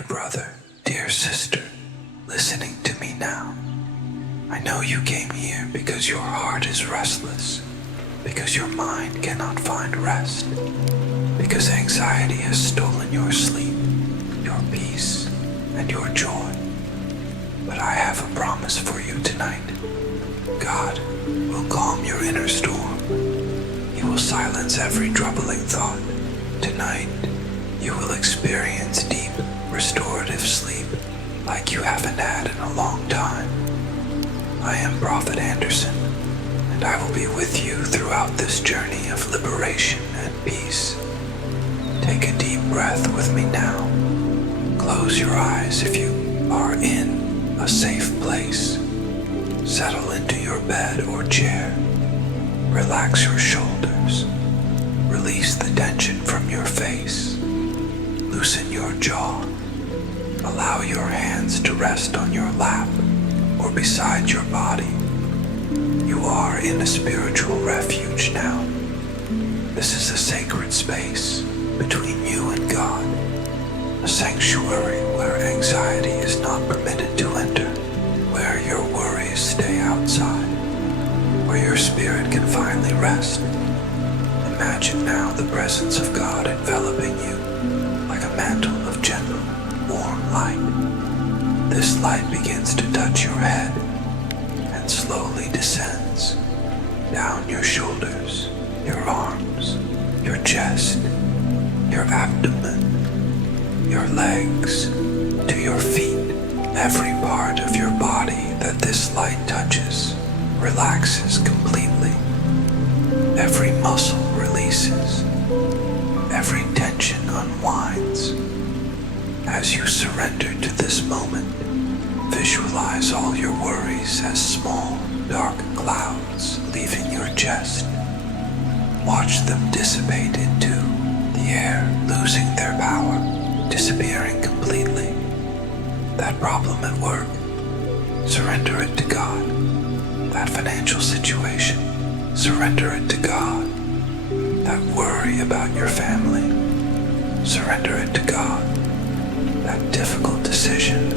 Dear brother, dear sister, listening to me now, I know you came here because your heart is restless, because your mind cannot find rest, because anxiety has stolen your sleep, your peace, and your joy. But I have a promise for you tonight. God will calm your inner storm. He will silence every troubling thought. Tonight, you will experience deep, restorative sleep like you haven't had in a long time. I am Prophet Anderson, and I will be with you throughout this journey of liberation and peace. Take a deep breath with me now. Close your eyes if you are in a safe place. Settle into your bed or chair. Relax your shoulders. Release the tension from your face. Loosen your jaw. Allow your hands to rest on your lap or beside your body. You are in a spiritual refuge now. This is a sacred space between you and God, a sanctuary where anxiety is not permitted to enter, where your worries stay outside, where your spirit can finally rest. Imagine now the presence of God enveloping you like a mantle of gentle, warm light. This light begins to touch your head and slowly descends down your shoulders, your arms, your chest, your abdomen, your legs, to your feet. Every part of your body that this light touches relaxes completely. Every muscle releases. Every tension unwinds. As you surrender to this moment, visualize all your worries as small, dark clouds leaving your chest. Watch them dissipate into the air, losing their power, disappearing completely. That problem at work, surrender it to God. That financial situation, surrender it to God. That worry about your family, surrender it to God. That difficult decision,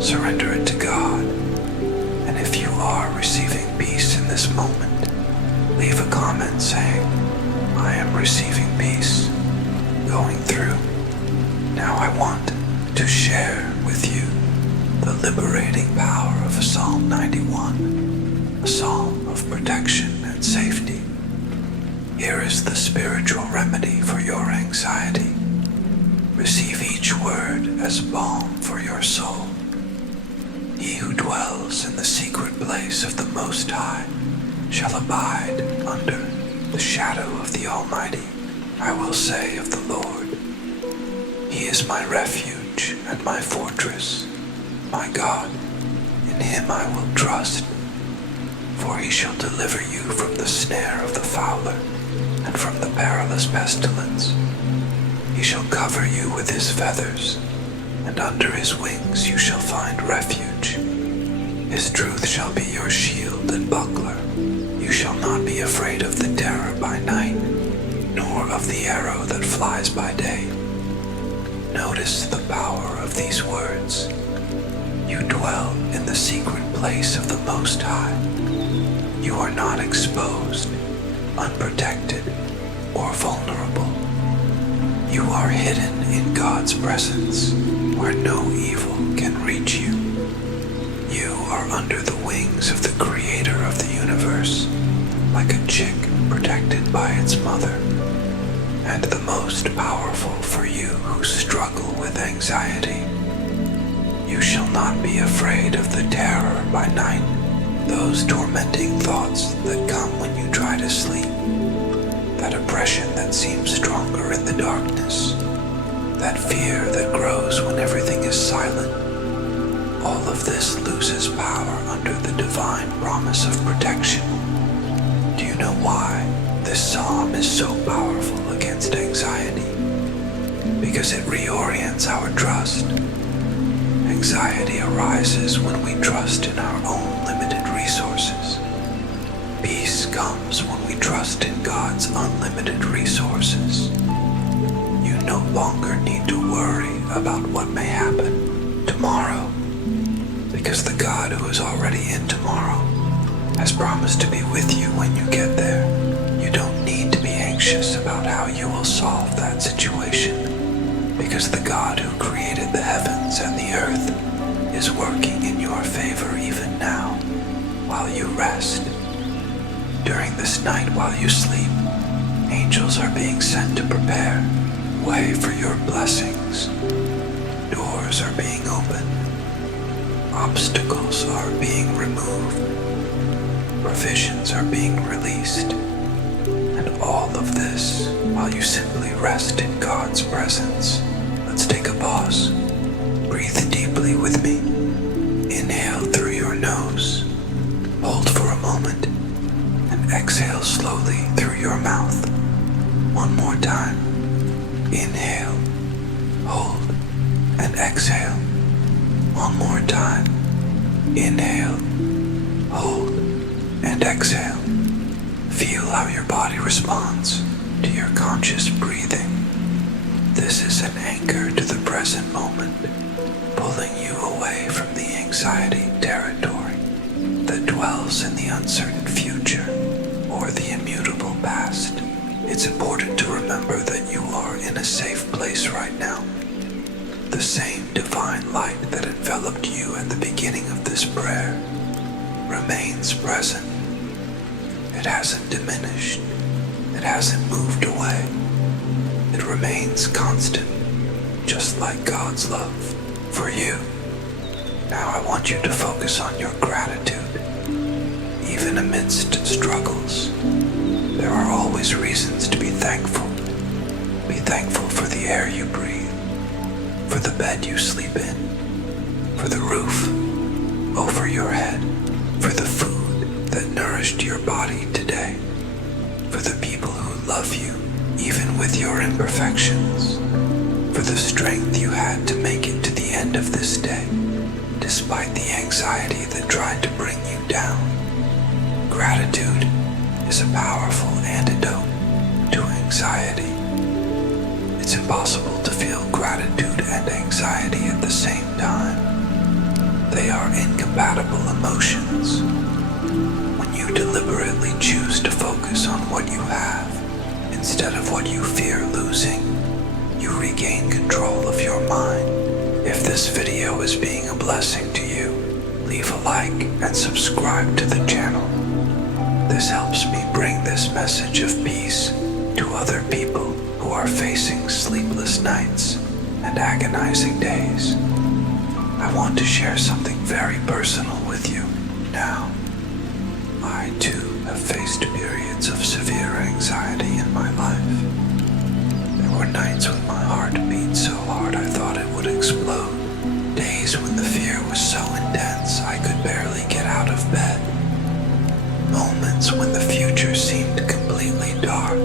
surrender it to God. And if you are receiving peace in this moment, leave a comment saying, I am receiving peace, going through. Now I want to share with you the liberating power of Psalm 91, a psalm of protection and safety. Here is the spiritual remedy for your anxiety. Receive each word as balm for your soul. He who dwells in the secret place of the Most High shall abide under the shadow of the Almighty. I will say of the Lord, He is my refuge and my fortress, my God, in Him I will trust. For He shall deliver you from the snare of the fowler and from the perilous pestilence. He shall cover you with His feathers, and under His wings you shall find refuge. His truth shall be your shield and buckler. You shall not be afraid of the terror by night, nor of the arrow that flies by day. Notice the power of these words. You dwell in the secret place of the Most High. You are not exposed, unprotected, or vulnerable. You are hidden in God's presence, where no evil can reach you. You are under the wings of the Creator of the universe, like a chick protected by its mother. And the most powerful for you who struggle with anxiety. You shall not be afraid of the terror by night, those tormenting thoughts that come when you try to sleep, that oppression that seems stronger in the darkness, that fear that grows when everything is silent. All of this loses power under the divine promise of protection. Do you know why this psalm is so powerful against anxiety? Because it reorients our trust. Anxiety arises when we trust in our own limited resources. Peace comes when we trust in God's unlimited resources. You no longer need to worry about what may happen tomorrow, because the God who is already in tomorrow has promised to be with you when you get there. You don't need to be anxious about how you will solve that situation, because the God who created the heavens and the earth is working in your favor even now while you rest. During this night while you sleep, angels are being sent to prepare way for your blessings. Doors are being opened. Obstacles are being removed. Provisions are being released. And all of this while you simply rest in God's presence. Let's take a pause. Breathe deeply with me. Inhale through your nose. Hold for a moment. And exhale slowly through your mouth. One more time. Inhale, hold, and exhale. One more time. Inhale, hold, and exhale. Feel how your body responds to your conscious breathing. This is an anchor to the present moment, pulling you away from the anxiety territory that dwells in the uncertain future or the immutable past. It's important to remember that you are in a safe place right now. The same divine light that enveloped you at the beginning of this prayer remains present. It hasn't diminished. It hasn't moved away. It remains constant, just like God's love for you. Now I want you to focus on your gratitude. Even amidst struggles, there are always reasons to be thankful. Be thankful for the air you breathe, for the bed you sleep in, for the roof over your head, for the food that nourished your body today, for the people who love you even with your imperfections, for the strength you had to make it to the end of this day, despite the anxiety that tried to bring you down. Gratitude is a powerful antidote to anxiety. It's impossible to feel gratitude and anxiety at the same time. They are incompatible emotions. When you deliberately choose to focus on what you have instead of what you fear losing, you regain control of your mind. If this video is being a blessing to you, leave a like and subscribe to the channel. This helps me bring this message of peace to other people who are facing sleepless nights and agonizing days. I want to share something very personal with you now. I too have faced periods of severe anxiety in my life. There were nights when my heart beat so hard I thought it would explode. Days when the fear was so intense I could barely get out of bed. Moments when the future seemed completely dark.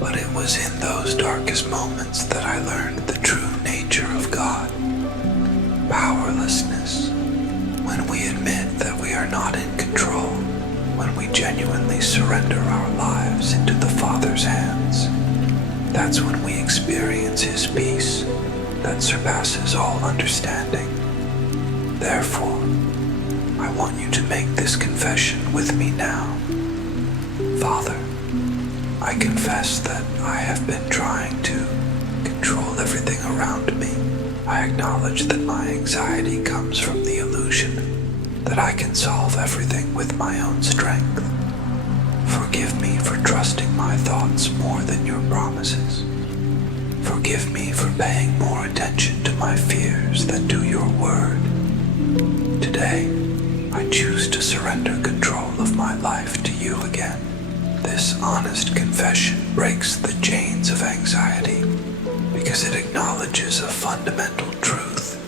But it was in those darkest moments that I learned the true nature of God. Powerlessness. When we admit that we are not in control. When we genuinely surrender our lives into the Father's hands. That's when we experience His peace that surpasses all understanding. Therefore, I want you to make this confession with me now. Father, I confess that I have been trying to control everything around me. I acknowledge that my anxiety comes from the illusion that I can solve everything with my own strength. Forgive me for trusting my thoughts more than your promises. Forgive me for paying more attention to my fears than to your word. Today, I choose to surrender control of my life to you again. This honest confession breaks the chains of anxiety because it acknowledges a fundamental truth.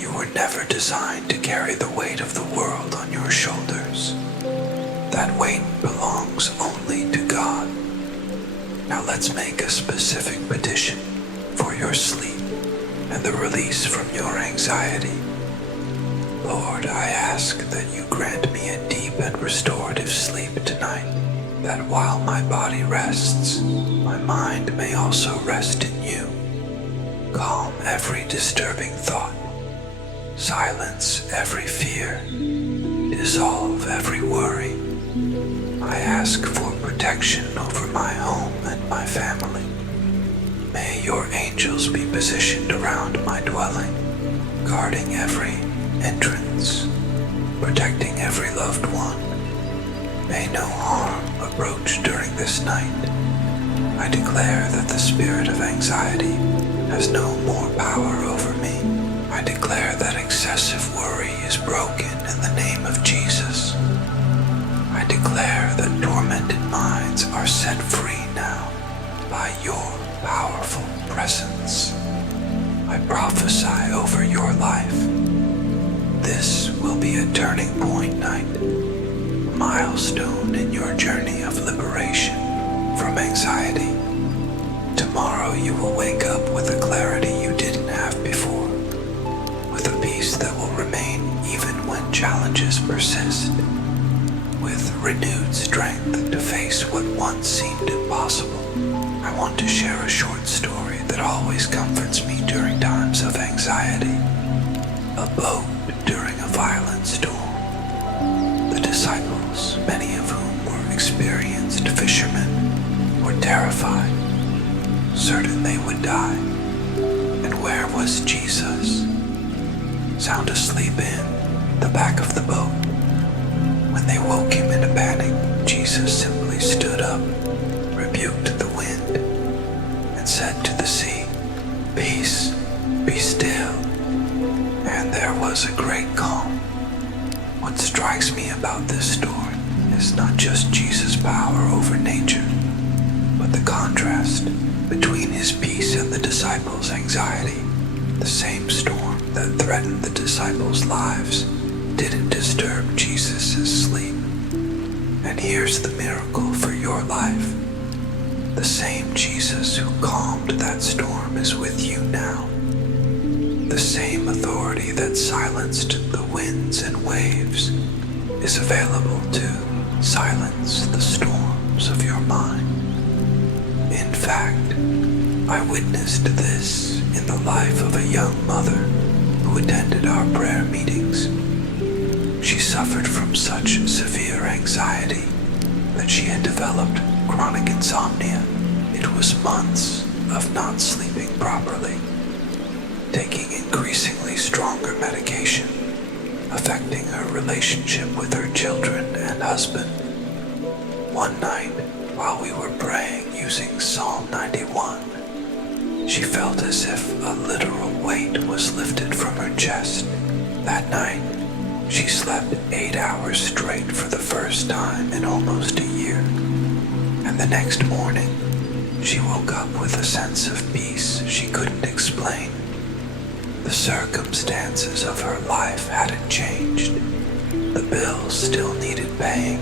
You were never designed to carry the weight of the world on your shoulders. That weight belongs only to God. Now let's make a specific petition for your sleep and the release from your anxiety. Lord, I ask that you grant me a deep and restorative sleep tonight. that while my body rests, my mind may also rest in you. Calm every disturbing thought, silence every fear, dissolve every worry. I ask for protection over my home and my family. May your angels be positioned around my dwelling, guarding every entrance, protecting every loved one. May no harm approach during this night. I declare that the spirit of anxiety has no more power over me. I declare that excessive worry is broken in the name of Jesus. I declare that tormented minds are set free now by your powerful presence. I prophesy over your life. This will be a turning point night, a milestone in your journey of liberation from anxiety. Tomorrow you will wake up with a clarity you didn't have before, with a peace that will remain even when challenges persist, with renewed strength to face what once seemed impossible. I want to share a short story that always comforts me during times of anxiety. A boat during a violent storm. The disciples, many of whom were experienced fishermen, were terrified, certain they would die. And where was Jesus? Sound asleep in the back of the boat. When they woke him in a panic, Jesus simply stood up, rebuked the wind, and said to the sea, "Peace, be still." And there was a great calm. What strikes me about this story is not just Jesus' power over nature, but the contrast between his peace and the disciples' anxiety. The same storm that threatened the disciples' lives didn't disturb Jesus' sleep. And here's the miracle for your life. The same Jesus who calmed that storm is with you now. The same authority that silenced the winds and waves is available to silence the storms of your mind. In fact, I witnessed this in the life of a young mother who attended our prayer meetings. She suffered from such severe anxiety that she had developed chronic insomnia. It was months of not sleeping properly, taking increasingly stronger medication, affecting her relationship with her children and husband. One night, while we were praying using Psalm 91, she felt as if a literal weight was lifted from her chest. That night, she slept 8 hours straight for the first time in almost a year. And the next morning, she woke up with a sense of peace she couldn't explain. The circumstances of her life hadn't changed. The bills still needed paying.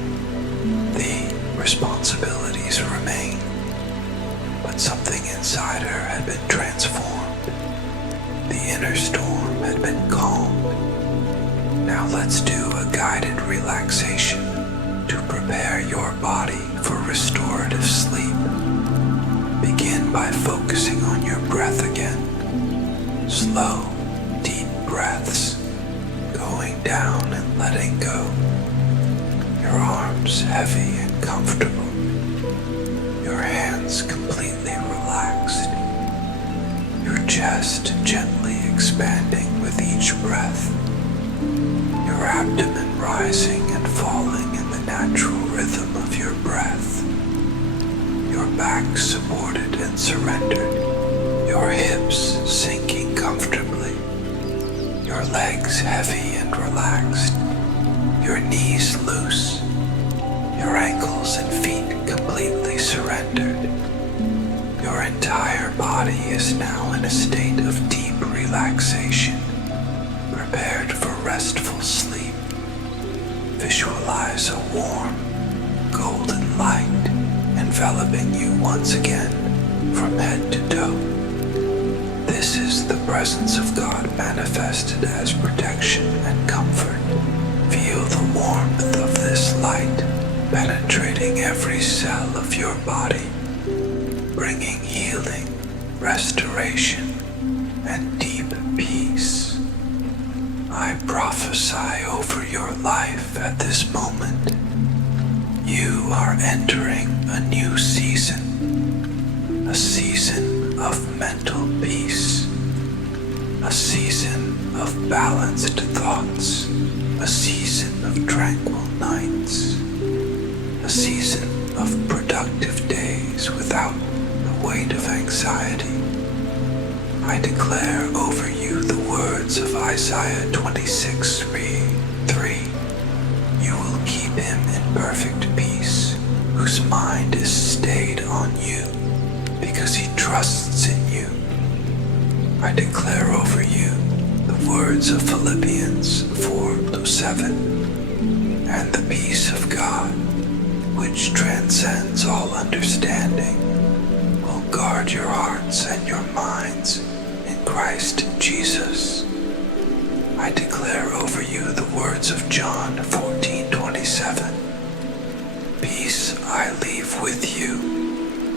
The responsibilities remained. But something inside her had been transformed. The inner storm had been calmed. Now let's do a guided relaxation to prepare your body for restorative sleep. Begin by focusing on your breath again. Slow, deep breaths, going down and letting go. Your arms heavy and comfortable. Your hands completely relaxed. Your chest gently expanding with each breath. Your abdomen rising and falling in the natural rhythm of your breath. Your back supported and surrendered. Your hips sinking comfortably. Your legs heavy and relaxed. Your knees loose. Your ankles and feet completely surrendered. Your entire body is now in a state of deep relaxation, prepared for restful sleep. Visualize a warm, golden light enveloping you once again from head to toe. This is the presence of God manifested as protection and comfort. Feel the warmth of this light penetrating every cell of your body, bringing healing, restoration, and deep peace. I prophesy over your life at this moment. You are entering a new season, a season of mental peace, a season of balanced thoughts, a season of tranquil nights, a season of productive days without the weight of anxiety. I declare over you the words of Isaiah 26:3. You will keep him in perfect peace, whose mind is stayed on you, because he trusts in you. I declare over you the words of Philippians 4:7. And the peace of God, which transcends all understanding, will guard your hearts and your minds in Christ Jesus. I declare over you the words of John 14:27. Peace I leave with you,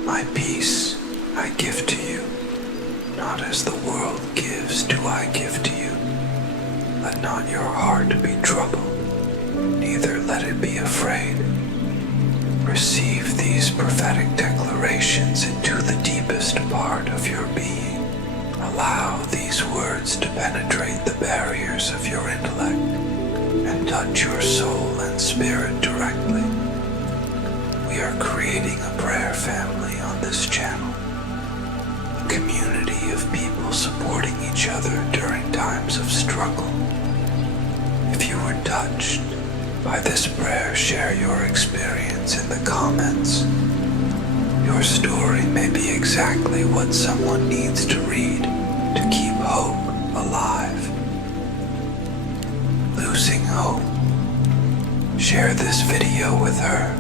my peace I give to you. Not as the world gives do I give to you. Let not your heart be troubled, neither let it be afraid. Receive these prophetic declarations into the deepest part of your being. Allow these words to penetrate the barriers of your intellect and touch your soul and spirit directly. We are creating a prayer family on this channel, a community of people supporting each other during times of struggle. If you were touched by this prayer, share your experience in the comments. Your story may be exactly what someone needs to read to keep hope alive. Losing hope. Share this video with her.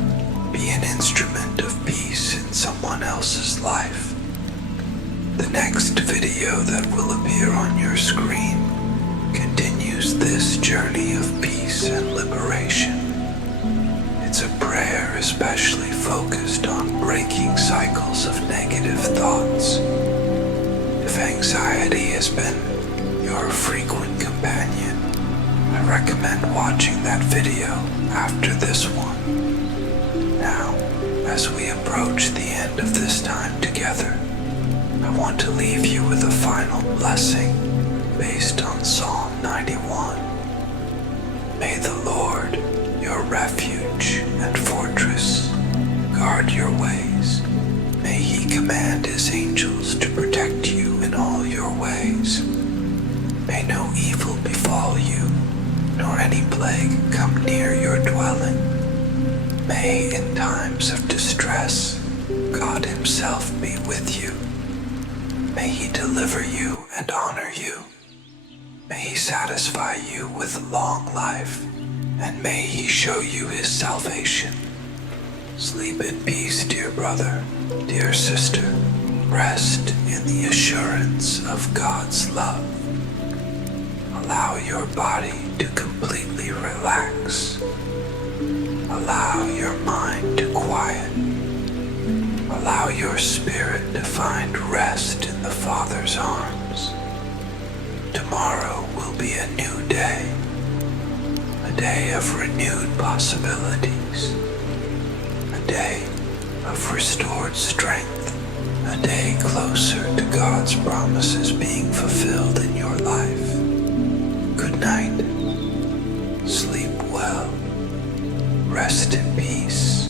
Be an instrument of peace in someone else's life. The next video that will appear on your screen continues this journey of peace and liberation. It's a prayer especially focused on breaking cycles of negative thoughts. If anxiety has been your frequent companion, I recommend watching that video after this one. Now, as we approach the end of this time together, I want to leave you with a final blessing based on Psalm 91. May the Lord, your refuge and fortress, guard your ways. May he command his angels to protect you in all your ways. May no evil befall you, nor any plague come near your dwelling. May in times of distress, God himself be with you. May he deliver you and honor you. May he satisfy you with long life, and may he show you his salvation. Sleep in peace, dear brother, dear sister. Rest in the assurance of God's love. Allow your body to completely relax. Allow your mind to quiet. Allow your spirit to find rest in the Father's arms. Tomorrow will be a new day, a day of renewed possibilities, a day of restored strength, a day closer to God's promises being fulfilled in your life. Good night. Sleep well. Rest in peace.